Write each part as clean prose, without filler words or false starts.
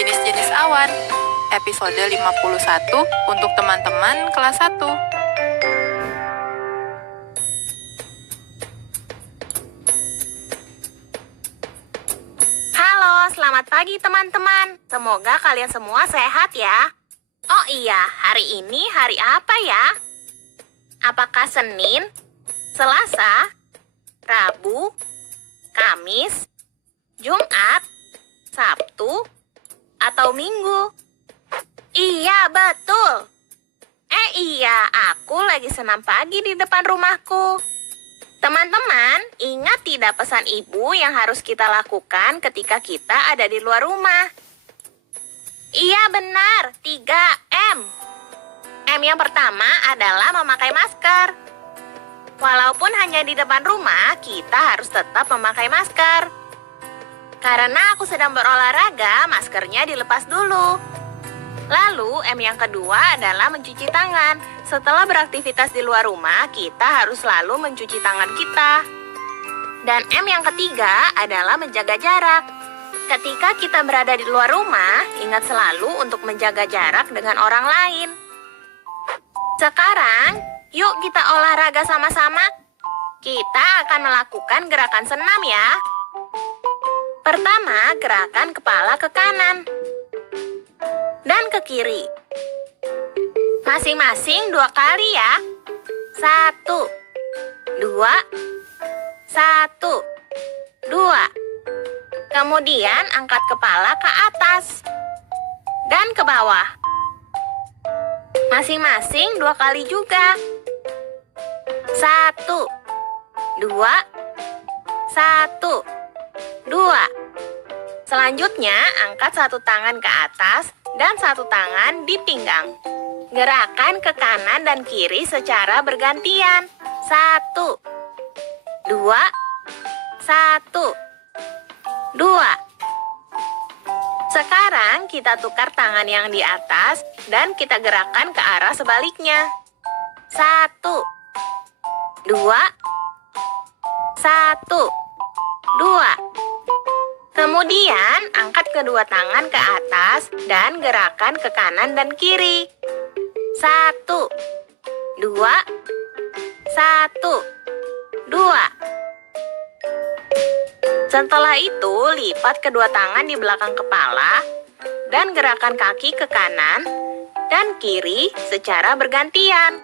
Jenis-jenis awan. Episode 51 untuk teman-teman kelas 1. Halo, selamat pagi teman-teman. Semoga kalian semua sehat ya. Oh iya, hari ini hari apa ya? Apakah Senin, Selasa, Rabu, Kamis, Jumat, Sabtu, atau Minggu? Iya, betul. Iya, aku lagi senam pagi di depan rumahku. Teman-teman, ingat tidak pesan ibu yang harus kita lakukan ketika kita ada di luar rumah? Iya, benar. 3M. M yang pertama adalah memakai masker. Walaupun hanya di depan rumah, kita harus tetap memakai masker. Karena aku sedang berolahraga, maskernya dilepas dulu. Lalu, M yang kedua adalah mencuci tangan. Setelah beraktivitas di luar rumah, kita harus selalu mencuci tangan kita. Dan M yang ketiga adalah menjaga jarak. Ketika kita berada di luar rumah, ingat selalu untuk menjaga jarak dengan orang lain. Sekarang, yuk kita olahraga sama-sama. Kita akan melakukan gerakan senam ya. Pertama, gerakan kepala ke kanan dan ke kiri. Masing-masing 2 kali ya. 1, 2, 1, 2. Kemudian angkat kepala ke atas dan ke bawah. Masing-masing 2 kali juga. 1, 2, 1, 2. Selanjutnya, angkat satu tangan ke atas dan satu tangan di pinggang. Gerakan ke kanan dan kiri secara bergantian. 1, 2, 1, 2. Sekarang kita tukar tangan yang di atas dan kita gerakan ke arah sebaliknya. 1, 2, 1, 2. Kemudian, angkat kedua tangan ke atas dan gerakan ke kanan dan kiri. 1, 2, 1, 2. Setelah itu, lipat kedua tangan di belakang kepala dan gerakan kaki ke kanan dan kiri secara bergantian.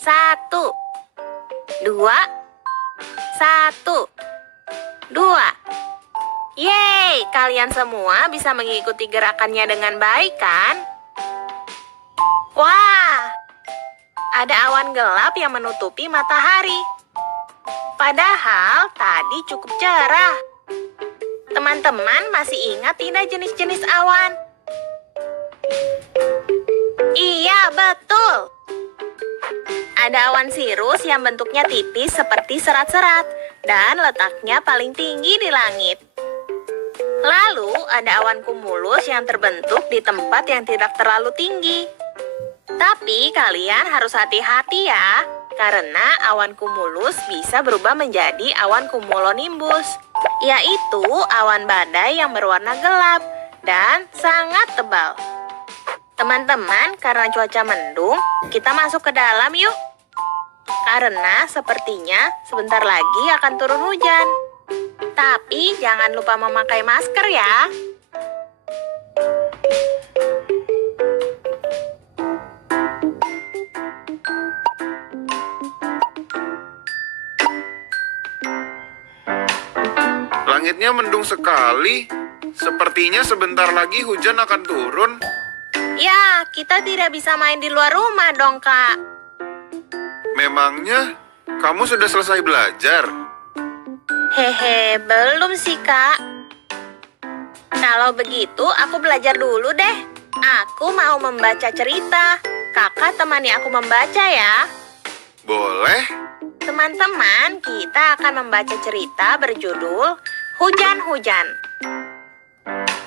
1, 2, 1, 2. Yeay, kalian semua bisa mengikuti gerakannya dengan baik kan? Wah, ada awan gelap yang menutupi matahari. Padahal tadi cukup cerah. Teman-teman masih ingat tidak jenis-jenis awan? Iya, betul. Ada awan sirus yang bentuknya tipis seperti serat-serat dan letaknya paling tinggi di langit. Lalu, ada awan kumulus yang terbentuk di tempat yang tidak terlalu tinggi. Tapi kalian harus hati-hati ya, karena awan kumulus bisa berubah menjadi awan cumulonimbus, yaitu awan badai yang berwarna gelap dan sangat tebal. Teman-teman, karena cuaca mendung, kita masuk ke dalam yuk. Karena sepertinya sebentar lagi akan turun hujan. Tapi jangan lupa memakai masker ya. Langitnya mendung sekali. Sepertinya sebentar lagi hujan akan turun. Ya, kita tidak bisa main di luar rumah dong, Kak. Memangnya kamu sudah selesai belajar? Hehe, belum sih, Kak. Kalau begitu, aku belajar dulu deh. Aku mau membaca cerita. Kakak temani aku membaca ya. Boleh? Teman-teman, kita akan membaca cerita berjudul Hujan-Hujan.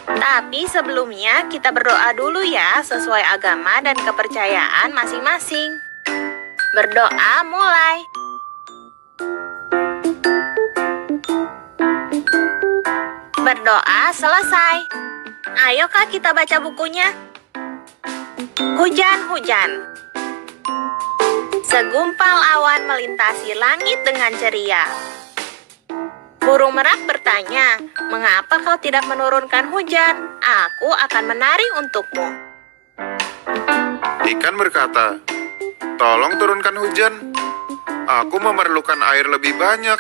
Tapi sebelumnya kita berdoa dulu ya, sesuai agama dan kepercayaan masing-masing. Berdoa mulai. Berdoa selesai. Ayo Kak, kita baca bukunya. Hujan-hujan. Segumpal awan melintasi langit dengan ceria. Burung merak bertanya, "Mengapa kau tidak menurunkan hujan? Aku akan menari untukmu." Ikan berkata, tolong turunkan hujan. Aku memerlukan air lebih banyak.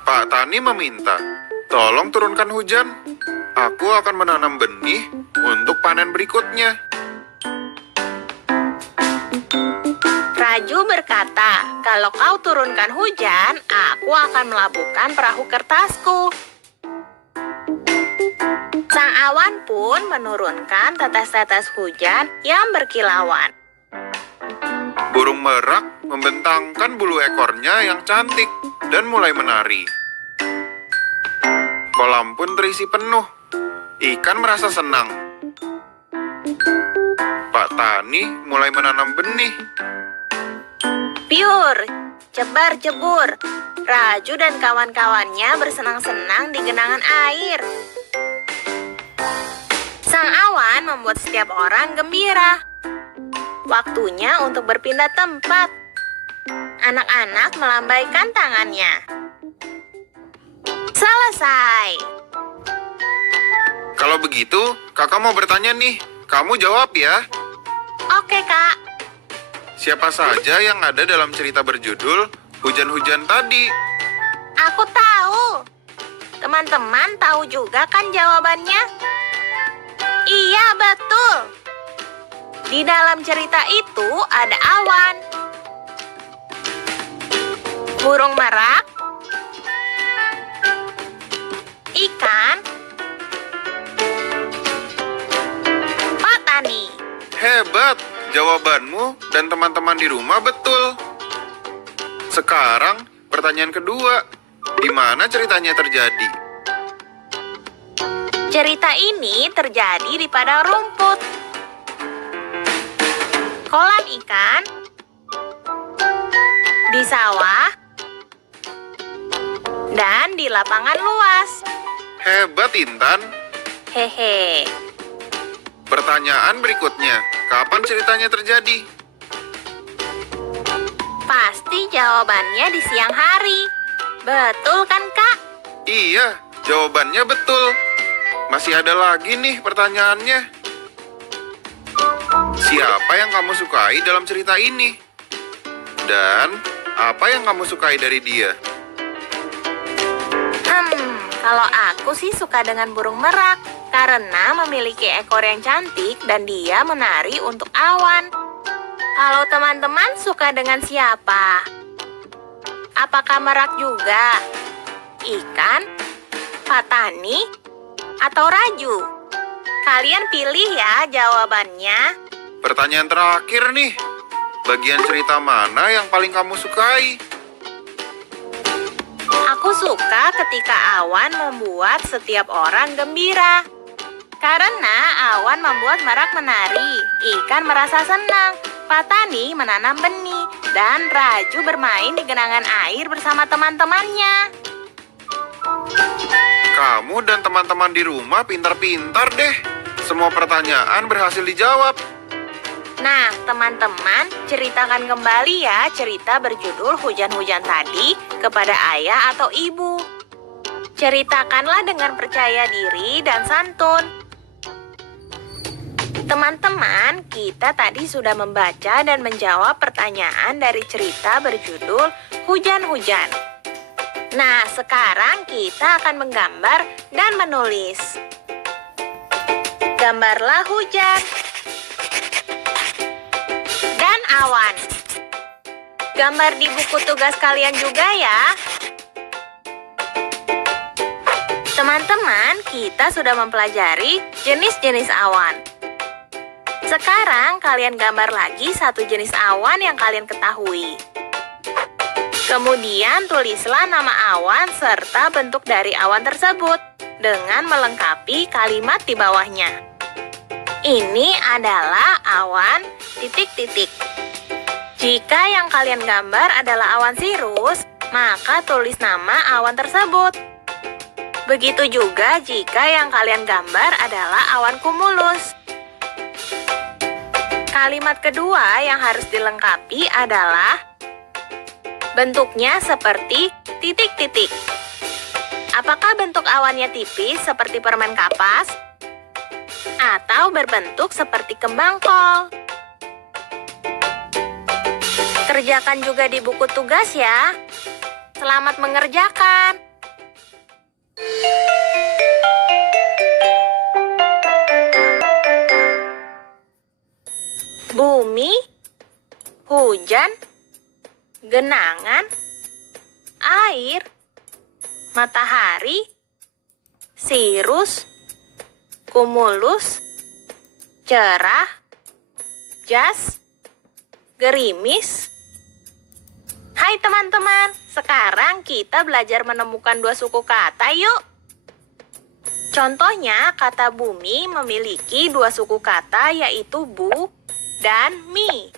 Pak Tani meminta, tolong turunkan hujan. Aku akan menanam benih untuk panen berikutnya. Raju berkata, "Kalau kau turunkan hujan, aku akan melabuhkan perahu kertasku." Sang awan pun menurunkan tetes-tetes hujan yang berkilauan. Burung merak membentangkan bulu ekornya yang cantik dan mulai menari. Kolam pun terisi penuh. Ikan merasa senang. Pak Tani mulai menanam benih. Piur, cebar-cebur, Raju dan kawan-kawannya bersenang-senang di genangan air. Sang awan membuat setiap orang gembira. Waktunya untuk berpindah tempat. Anak-anak melambaikan tangannya. Selesai. Kalau begitu, kakak mau bertanya nih. Kamu jawab ya. Oke, Kak. Siapa saja yang ada dalam cerita berjudul Hujan-Hujan tadi? Aku tahu. Teman-teman tahu juga kan jawabannya? Iya, betul. Di dalam cerita itu ada awan, burung merak, ikan, Pak Tani. Hebat, jawabanmu dan teman-teman di rumah betul. Sekarang, pertanyaan kedua. Di mana ceritanya terjadi? Cerita ini terjadi di padang rumput. Kolam ikan, di sawah, dan di lapangan luas. Hebat, Intan. Hehe. Pertanyaan berikutnya, kapan ceritanya terjadi? Pasti jawabannya di siang hari. Betul kan, Kak? Iya, jawabannya betul. Masih ada lagi nih pertanyaannya. Siapa yang kamu sukai dalam cerita ini? Dan apa yang kamu sukai dari dia? Kalau aku sih suka dengan burung merak karena memiliki ekor yang cantik dan dia menari untuk awan. Kalau teman-teman suka dengan siapa? Apakah merak juga? Ikan? Pak Tani? Atau Raju? Kalian pilih ya jawabannya. Pertanyaan terakhir nih. Bagian cerita mana yang paling kamu sukai? Aku suka ketika awan membuat setiap orang gembira. Karena awan membuat merak menari, ikan merasa senang, Pak Tani menanam benih, dan Raju bermain di genangan air bersama teman-temannya. Kamu dan teman-teman di rumah pintar-pintar deh. Semua pertanyaan berhasil dijawab. Nah, teman-teman, ceritakan kembali ya cerita berjudul Hujan-Hujan tadi kepada ayah atau ibu. Ceritakanlah dengan percaya diri dan santun. Teman-teman, kita tadi sudah membaca dan menjawab pertanyaan dari cerita berjudul Hujan-Hujan. Nah, sekarang kita akan menggambar dan menulis. Gambarlah hujan dan awan. gambar di buku tugas kalian juga ya. Teman-teman, kita sudah mempelajari jenis-jenis awan. Sekarang kalian gambar lagi satu jenis awan yang kalian ketahui. Kemudian tulislah nama awan serta bentuk dari awan tersebut dengan melengkapi kalimat di bawahnya. Ini adalah awan titik-titik. Jika yang kalian gambar adalah awan sirus, maka tulis nama awan tersebut. Begitu juga jika yang kalian gambar adalah awan kumulus. Kalimat kedua yang harus dilengkapi adalah bentuknya seperti titik-titik. Apakah bentuk awannya tipis seperti permen kapas? Atau berbentuk seperti kembang kol? Kerjakan juga di buku tugas ya. Selamat mengerjakan. Bumi, hujan, genangan, air, matahari, sirus, kumulus, cerah, jas, gerimis. Hai teman-teman, sekarang kita belajar menemukan dua suku kata yuk. Contohnya, kata bumi memiliki dua suku kata yaitu bu dan mi.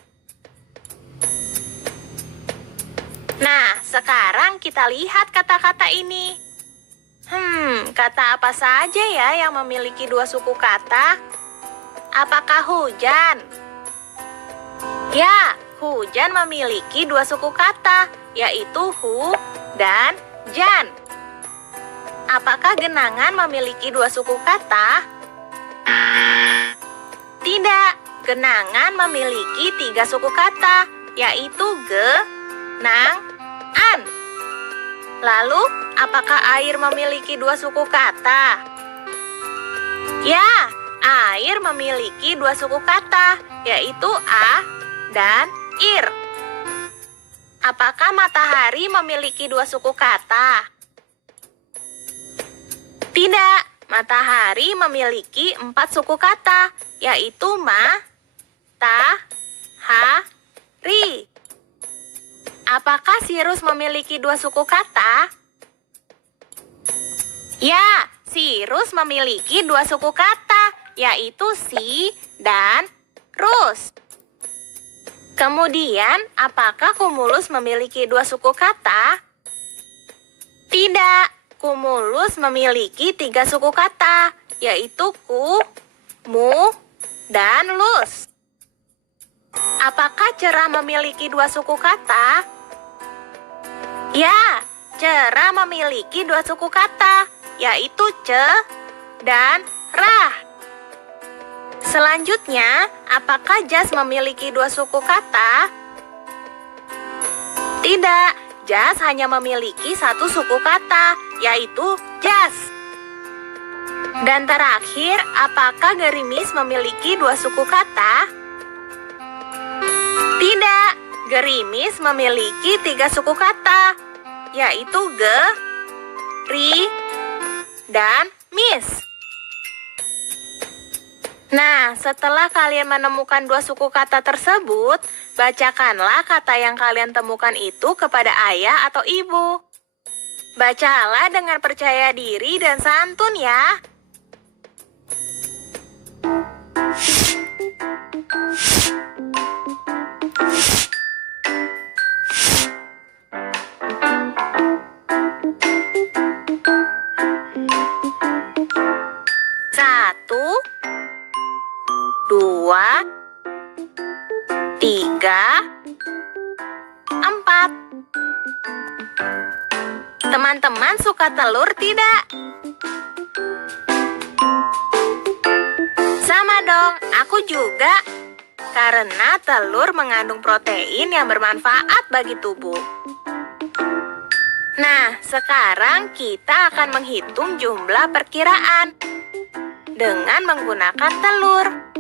Nah, sekarang kita lihat kata-kata ini. Kata apa saja ya yang memiliki dua suku kata? Apakah hujan? Ya, hujan memiliki dua suku kata, yaitu hu dan jan. Apakah genangan memiliki dua suku kata? Tidak, genangan memiliki tiga suku kata, yaitu ge, nang, an. Lalu, apakah air memiliki dua suku kata? Ya, air memiliki dua suku kata, yaitu a dan ir. Apakah matahari memiliki dua suku kata? Tidak, matahari memiliki 4 suku kata, yaitu ma, ta, ha, ri. Apakah sirus memiliki 2 suku kata? Ya, sirus memiliki 2 suku kata, yaitu si dan rus. Kemudian, apakah kumulus memiliki 2 suku kata? Tidak, kumulus memiliki 3 suku kata, yaitu ku, mu, dan lus. Apakah cerah memiliki 2 suku kata? Ya, cerah memiliki 2 suku kata, yaitu ce dan rah. Selanjutnya, apakah jas memiliki 2 suku kata? Tidak, jas hanya memiliki 1 suku kata, yaitu jas. Dan terakhir, apakah gerimis memiliki 2 suku kata? Tidak, gerimis memiliki 3 suku kata, yaitu ge, ri, dan mis. Nah, setelah kalian menemukan 2 suku kata tersebut, bacakanlah kata yang kalian temukan itu kepada ayah atau ibu. Bacalah dengan percaya diri dan santun ya. Satu, 2, 3, 4. Teman-teman suka telur tidak? Sama dong, aku juga. Karena telur mengandung protein yang bermanfaat bagi tubuh. Nah, sekarang kita akan menghitung jumlah perkiraan dengan menggunakan telur.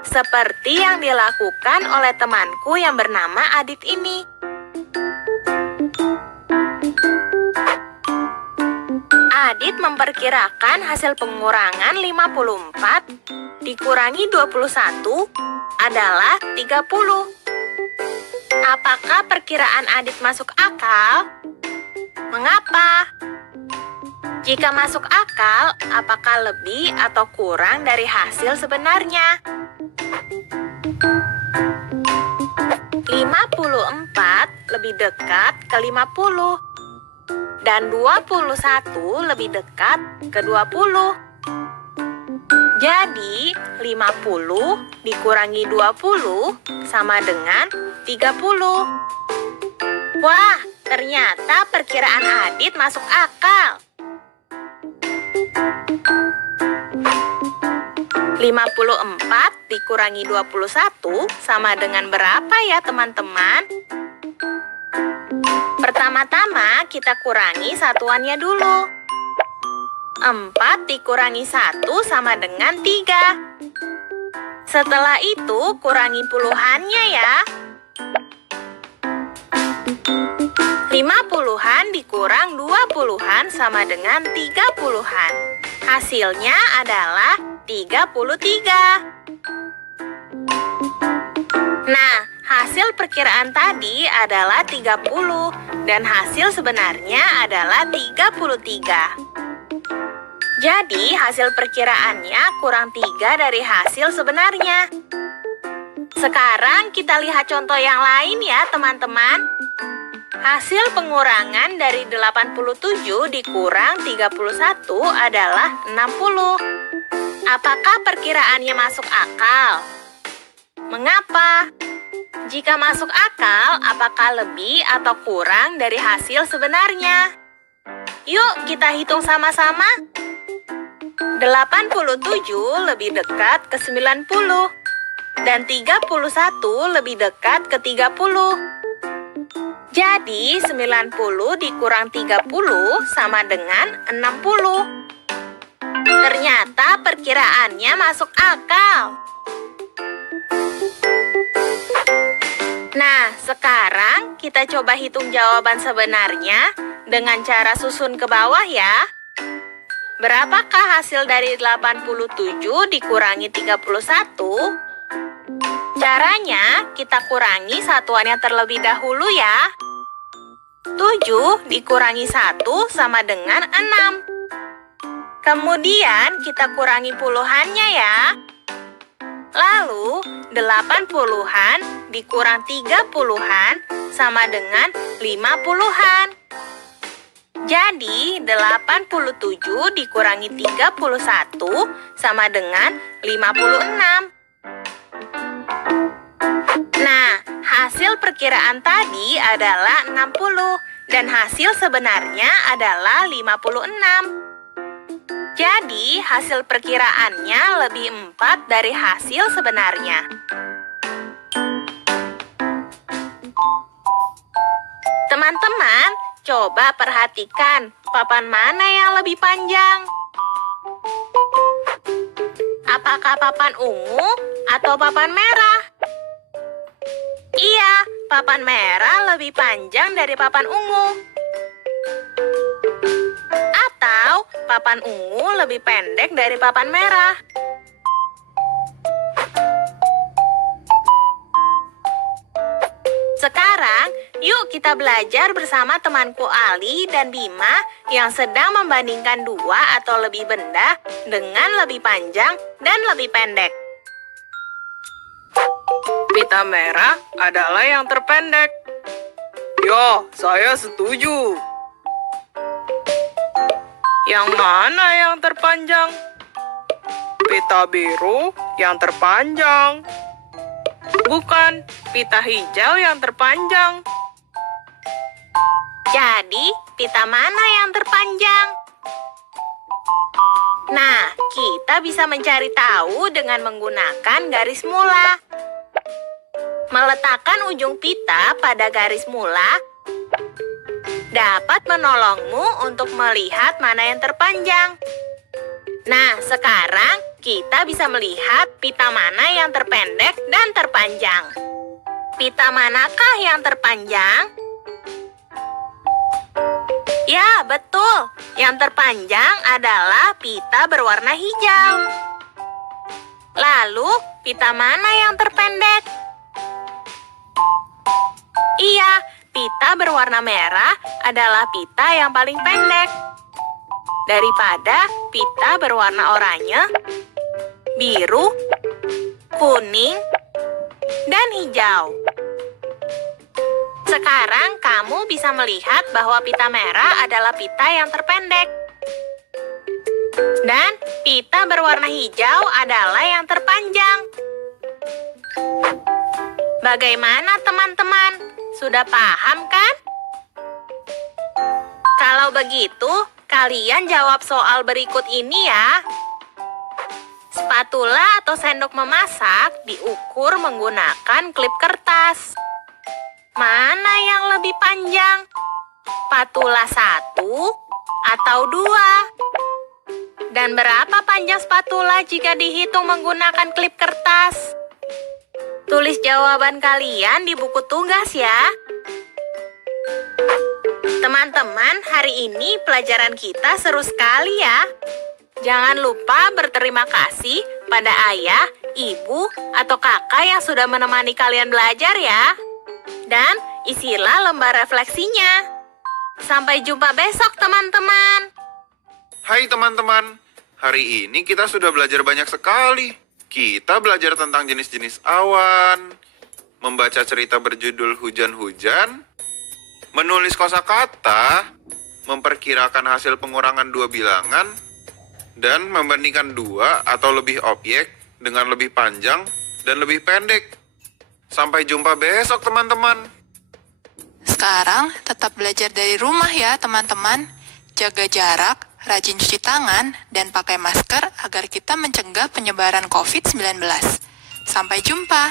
Seperti yang dilakukan oleh temanku yang bernama Adit ini. Adit memperkirakan hasil pengurangan 54 dikurangi 21 adalah 30. Apakah perkiraan Adit masuk akal? Mengapa? Jika masuk akal, apakah lebih atau kurang dari hasil sebenarnya? 54 lebih dekat ke 50 dan 21 lebih dekat ke 20. Jadi, 50 dikurangi 20 sama dengan 30. Wah, ternyata perkiraan Adit masuk akal. 54 dikurangi 21 sama dengan berapa ya teman-teman? Pertama-tama kita kurangi satuannya dulu. 4 dikurangi 1 sama dengan 3. Setelah itu kurangi puluhannya ya. 50-an dikurang 20-an sama dengan 30-an. Hasilnya adalah 33. Nah, hasil perkiraan tadi adalah 30 dan hasil sebenarnya adalah 33. Jadi, hasil perkiraannya kurang 3 dari hasil sebenarnya. Sekarang kita lihat contoh yang lain ya, teman-teman. Hasil pengurangan dari 87 dikurang 31 adalah 60. Apakah perkiraannya masuk akal? Mengapa? Jika masuk akal, apakah lebih atau kurang dari hasil sebenarnya? Yuk, kita hitung sama-sama. 87 lebih dekat ke 90 dan 31 lebih dekat ke 30. Jadi 90 dikurang 30 sama dengan 60. Ternyata perkiraannya masuk akal. Nah, sekarang kita coba hitung jawaban sebenarnya dengan cara susun ke bawah ya. Berapakah hasil dari 87 dikurangi 31? Caranya, kita kurangi satuannya terlebih dahulu ya. 7 dikurangi 1 sama dengan 6. Kemudian kita kurangi puluhannya ya. Lalu 80-an dikurang 30-an sama dengan 50-an. Jadi 87 dikurangi 31 sama dengan 56. Nah, hasil perkiraan tadi adalah 60 dan hasil sebenarnya adalah 56. Jadi, hasil perkiraannya lebih 4 dari hasil sebenarnya. Teman-teman, coba perhatikan papan mana yang lebih panjang. Apakah papan ungu atau papan merah? Iya, papan merah lebih panjang dari papan ungu. Atau papan ungu lebih pendek dari papan merah. Sekarang, yuk kita belajar bersama temanku Ali dan Bima yang sedang membandingkan dua atau lebih benda dengan lebih panjang dan lebih pendek. Pita merah adalah yang terpendek. Ya, saya setuju. Yang mana yang terpanjang? Pita biru yang terpanjang. Bukan, pita hijau yang terpanjang. Jadi, pita mana yang terpanjang? Nah, kita bisa mencari tahu dengan menggunakan garis mula. Meletakkan ujung pita pada garis mula dapat menolongmu untuk melihat mana yang terpanjang. Nah, sekarang kita bisa melihat pita mana yang terpendek dan terpanjang. Pita manakah yang terpanjang? Ya, betul. Yang terpanjang adalah pita berwarna hijau. Lalu, pita mana yang terpendek? Iya, pita berwarna merah adalah pita yang paling pendek. Daripada pita berwarna oranye, biru, kuning, dan hijau. Sekarang kamu bisa melihat bahwa pita merah adalah pita yang terpendek. Dan pita berwarna hijau adalah yang terpanjang. Bagaimana teman-teman? Sudah paham kan? Kalau begitu, kalian jawab soal berikut ini ya. Spatula atau sendok memasak diukur menggunakan klip kertas. Mana yang lebih panjang? Spatula 1 atau 2? Dan berapa panjang spatula jika dihitung menggunakan klip kertas? Tulis jawaban kalian di buku tugas ya. Teman-teman, hari ini pelajaran kita seru sekali ya. Jangan lupa berterima kasih pada ayah, ibu, atau kakak yang sudah menemani kalian belajar ya. Dan isilah lembar refleksinya. Sampai jumpa besok teman-teman. Hai teman-teman, hari ini kita sudah belajar banyak sekali. Kita belajar tentang jenis-jenis awan, membaca cerita berjudul Hujan-Hujan, menulis kosakata, memperkirakan hasil pengurangan dua bilangan, dan membandingkan dua atau lebih objek dengan lebih panjang dan lebih pendek. Sampai jumpa besok teman-teman. Sekarang tetap belajar dari rumah ya teman-teman. Jaga jarak, rajin cuci tangan, dan pakai masker agar kita mencegah penyebaran COVID-19. Sampai jumpa.